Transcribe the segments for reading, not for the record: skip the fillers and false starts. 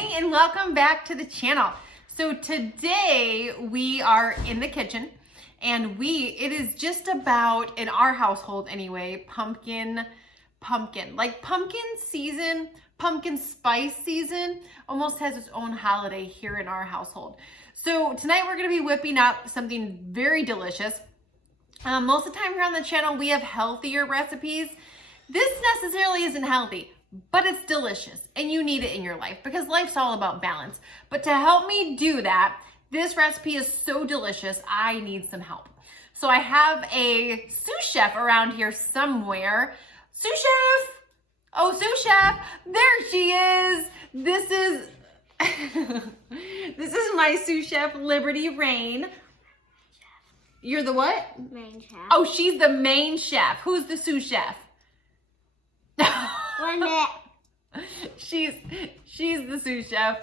Hey, and welcome back to the channel. So today we are in the kitchen and it is just about, in our household anyway, pumpkin, like pumpkin season, pumpkin spice season almost has its own holiday here in our household. So tonight we're gonna be whipping up something very delicious. Most of the time here on the channel, we have healthier recipes. This necessarily isn't healthy, but it's delicious and you need it in your life because life's all about balance. But to help me do that, this recipe is so delicious, I need some help. So I have a sous chef around here somewhere. Sous chef! Oh, sous chef, there she is. This is, this is my sous chef, Liberty Rain. You're the what? Main chef. Oh, she's the main chef. Who's the sous chef? She's the sous chef.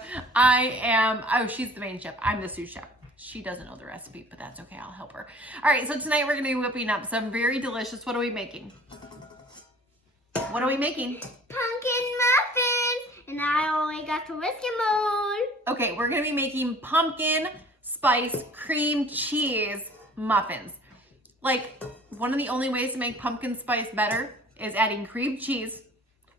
She's the main chef. I'm the sous chef. She doesn't know the recipe, but that's okay. I'll help her. All right, so tonight we're gonna be whipping up some very delicious, what are we making? What are we making? Pumpkin muffins, and I only got the whiskey mold. Okay, we're gonna be making pumpkin spice cream cheese muffins. Like, one of the only ways to make pumpkin spice better is adding cream cheese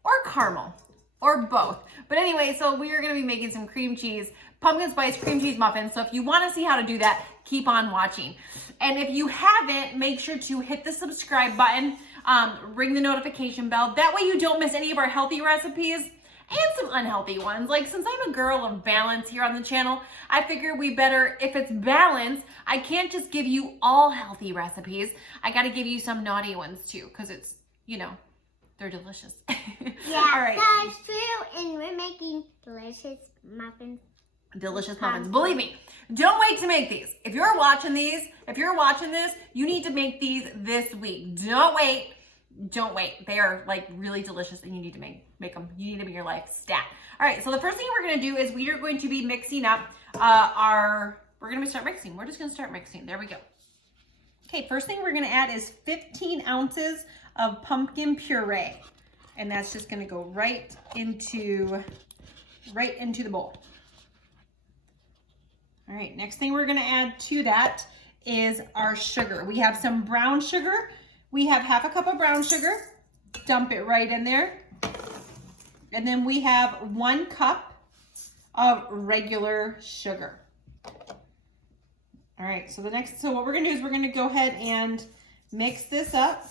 or caramel or both. But anyway, so we are gonna be making some cream cheese, pumpkin spice cream cheese muffins. So if you wanna see how to do that, keep on watching. And if you haven't, make sure to hit the subscribe button, ring the notification bell. That way you don't miss any of our healthy recipes and some unhealthy ones. Like, since I'm a girl of balance here on the channel, I figure we better, if it's balanced, I can't just give you all healthy recipes. I gotta give you some naughty ones too, because it's, you know, they're delicious. Yeah, all right. That's true, and we're making delicious muffins. Delicious muffins. Believe me, don't wait to make these. If you're watching this, you need to make these this week. Don't wait. They are like really delicious and you need to make them. You need to make your life stat. All right, so the first thing we're gonna do is we are going to be mixing up we're gonna start mixing. We're just gonna start mixing. There we go. Okay, first thing we're gonna add is 15 ounces of pumpkin puree. And that's just gonna go right into the bowl. All right, next thing we're gonna add to that is our sugar. We have some brown sugar. We have half a cup of brown sugar. Dump it right in there. And then we have 1 cup of regular sugar. All right, so what we're gonna do is we're gonna go ahead and mix this up.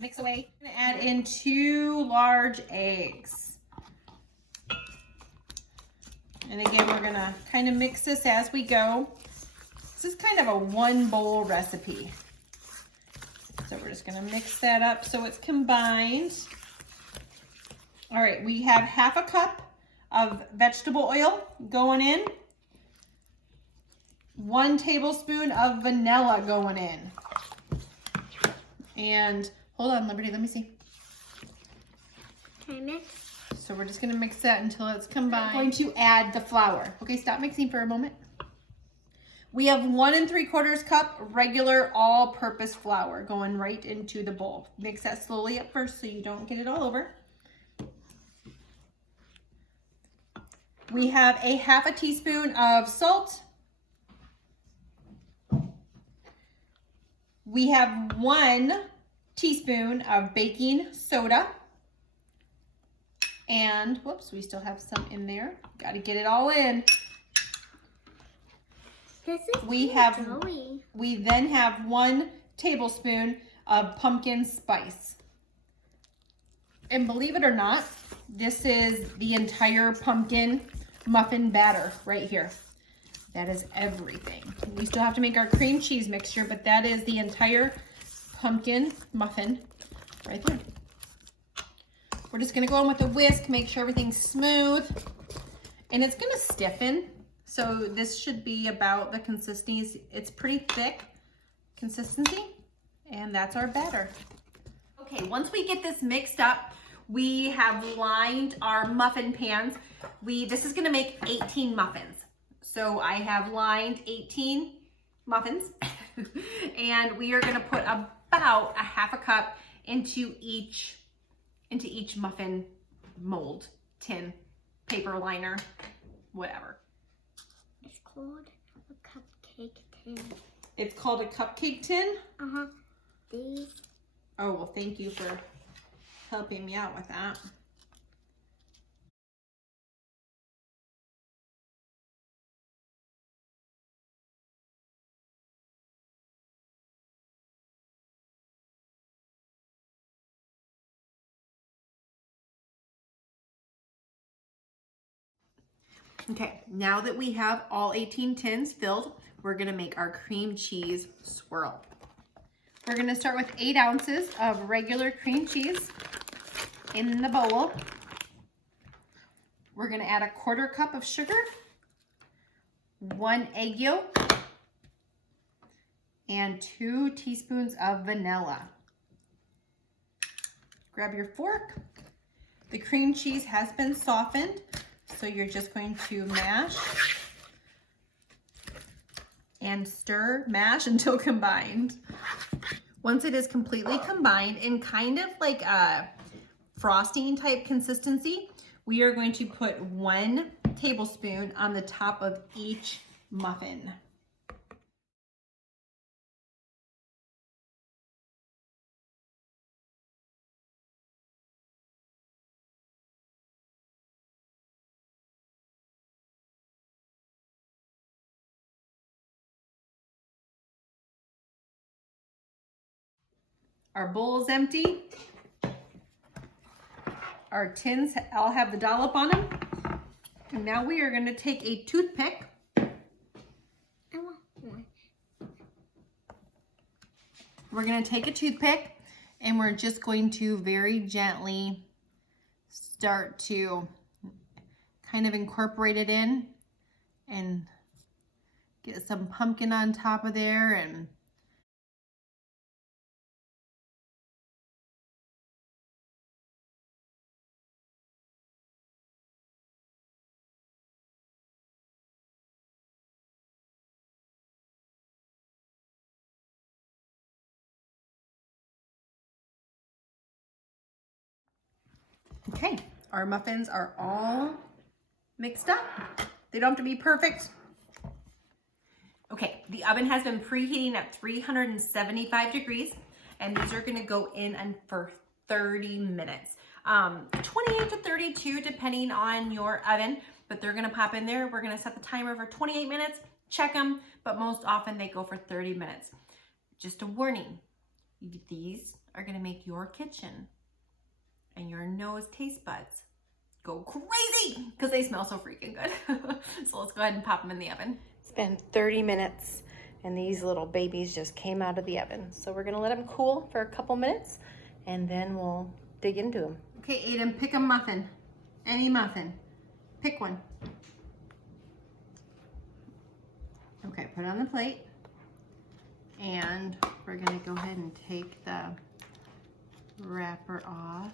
Mix away. I'm gonna add in 2 large eggs. And again, we're gonna kind of mix this as we go. This is kind of a 1 bowl recipe. So we're just gonna mix that up so it's combined. All right, we have half a cup of vegetable oil going in. 1 tablespoon of vanilla going in. And hold on, Liberty, let me see. Can I mix? So we're just gonna mix that until it's combined. I'm going to add the flour. Okay, stop mixing for a moment. We have 1 3/4 cup regular all-purpose flour going right into the bowl. Mix that slowly up first so you don't get it all over. We have a half a teaspoon of salt. We have 1 teaspoon of baking soda. And, whoops, we still have some in there. Got to get it all in. This is We then have 1 tablespoon of pumpkin spice. And believe it or not, this is the entire pumpkin muffin batter right here. That is everything. We still have to make our cream cheese mixture, but that is the entire pumpkin muffin right there. We're just gonna go in with a whisk, make sure everything's smooth. And it's gonna stiffen. So this should be about the consistency. It's pretty thick consistency. And that's our batter. Okay, once we get this mixed up, we have lined our muffin pans. This is gonna make 18 muffins. So I have lined 18 muffins and we are gonna put about a half a cup into each muffin mold, tin, paper liner, whatever. It's called a cupcake tin. It's called a cupcake tin? Uh-huh. These. Oh, well, thank you for helping me out with that. Okay, now that we have all 18 tins filled, we're gonna make our cream cheese swirl. We're gonna start with 8 ounces of regular cream cheese in the bowl. We're gonna add a 1/4 cup of sugar, 1 egg yolk, and 2 teaspoons of vanilla. Grab your fork. The cream cheese has been softened, so you're just going to mash and stir, mash until combined. Once it is completely combined in kind of like a frosting type consistency, we are going to put 1 tablespoon on the top of each muffin. Our bowl is empty. Our tins all have the dollop on them. And now we are going to take a toothpick. I want one. We're going to take a toothpick and we're just going to very gently start to kind of incorporate it in and get some pumpkin on top of there. And okay, our muffins are all mixed up. They don't have to be perfect. Okay, the oven has been preheating at 375 degrees, and these are gonna go in and for 30 minutes. 28 to 32 depending on your oven, but they're gonna pop in there. We're gonna set the timer for 28 minutes, check them, but most often they go for 30 minutes. Just a warning, these are gonna make your kitchen and your nose taste buds go crazy because they smell so freaking good. So let's go ahead and pop them in the oven. It's been 30 minutes and these little babies just came out of the oven. So we're gonna let them cool for a couple minutes and then we'll dig into them. Okay, Aiden, pick a muffin. Any muffin. Pick one. Okay, put it on the plate. And we're gonna go ahead and take the wrapper off.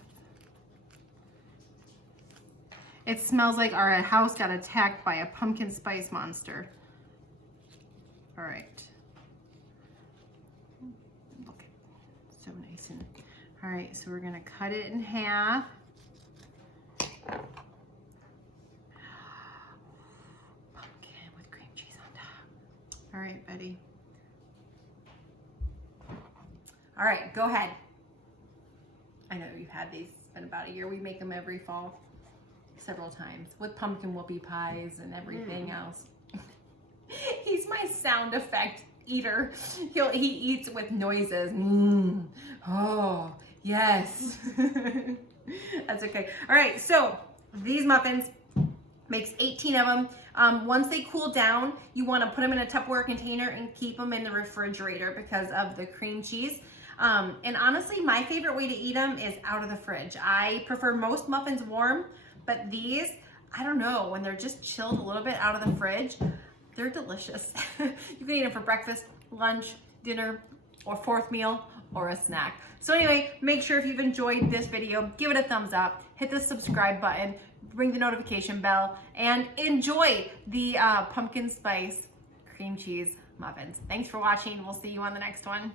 It smells like our house got attacked by a pumpkin spice monster. All right. Look, so nice. And all right, so we're gonna cut it in half. Pumpkin with cream cheese on top. All right, Betty. All right, go ahead. I know you've had these, it's been about a year. We make them every fall. Several times with pumpkin whoopie pies and everything else. He's my sound effect eater. He eats with noises. Oh, yes. That's okay. All right, so these muffins, makes 18 of them. Once they cool down, you want to put them in a Tupperware container and keep them in the refrigerator because of the cream cheese. And honestly, my favorite way to eat them is out of the fridge. I prefer most muffins warm, but these, I don't know, when they're just chilled a little bit out of the fridge, they're delicious. You can eat them for breakfast, lunch, dinner, or 4th meal, or a snack. So anyway, make sure if you've enjoyed this video, give it a thumbs up, hit the subscribe button, ring the notification bell, and enjoy the pumpkin spice cream cheese muffins. Thanks for watching. We'll see you on the next one.